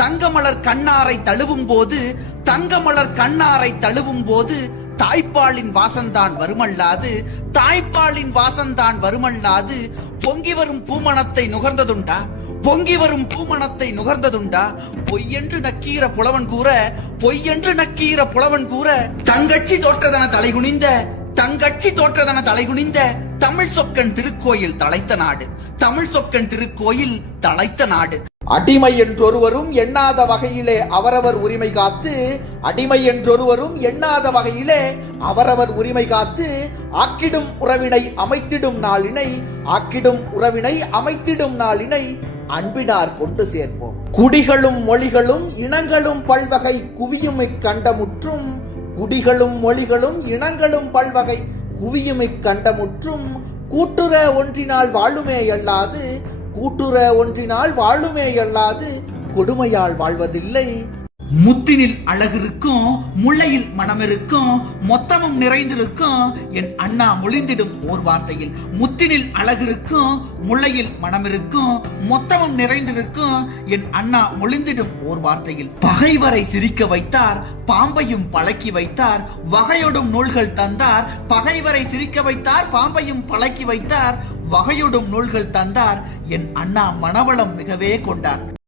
தங்கமலர் கண்ணாரை தழுவும் போது தங்கமலர் கண்ணாரை தழுவும் போது தாய்ப்பாலின் வாசந்தான் வருமல்லாது தாய்ப்பாலின் வாசந்தான் வருமல்லாது பொங்கி வரும் பூமணத்தை நுகர்ந்ததுண்டா? பொங்கி வரும் பூமணத்தை நுகர்ந்ததுண்டா? பொய்யென்று நக்கீர புலவன் கூற பொய்யென்று நக்கீர புலவன் கூற தங்கச்சி தோற்றதன தலைகுனிந்த தங்கச்சி தோற்றதன தலைகுனிந்த தமிழ் சொக்கன் திருக்கோயில் தலைத்த நாடு தமிழ் சொக்கன் திருக்கோயில் தலைத்த நாடு. அடிமை என்றொருவரும் எண்ணாத வகையிலே அவரவர் உரிமை காத்து அடிமை என்றொருவரும் எண்ணாத வகையிலே அவரவர் உரிமை காத்து ஆக்கிடும் உறவினை அமைத்திடும் நாளினை ஆக்கிடும் உறவினை அமைத்திடும் நாளினை அன்பினார் கொண்டு சேர்ப்போம். குடிகளும் மொழிகளும் இனங்களும் பல்வகை குவியும் இக்கண்டமுற்றும் குடிகளும் மொழிகளும் இனங்களும் பல்வகை குவியும் இக்கண்டமுற்றும் கூட்டுற ஒன்றினால் வாழுமே அல்லாது கூட்டுற ஒன்றினால் வாழுமே அல்லாது கொடுமையால் வாழ்வதில்லை. முத்தினில் அழகு இருக்கும் முல்லையில் மனம் இருக்கும் மொத்தமும் நிறைந்திருக்கும் என் அண்ணா மொழிந்திடும் ஓர் வார்த்தையில். முத்தினில் அழகு இருக்கும் முல்லையில் மனம் இருக்கும் மொத்தமும் நிறைந்திருக்கும் என் அண்ணா மொழிந்திடும் ஓர் வார்த்தையில். பகைவரை சிரிக்க வைத்தார் பாம்பையும் பழக்கி வைத்தார் வகையொடும் நூல்கள் தந்தார் பகைவரை சிரிக்க வைத்தார் பாம்பையும் பழக்கி வைத்தார் வகையொடும் நூல்கள் தந்தார் என் அண்ணா மனவளம் மிகவே கொண்டார்.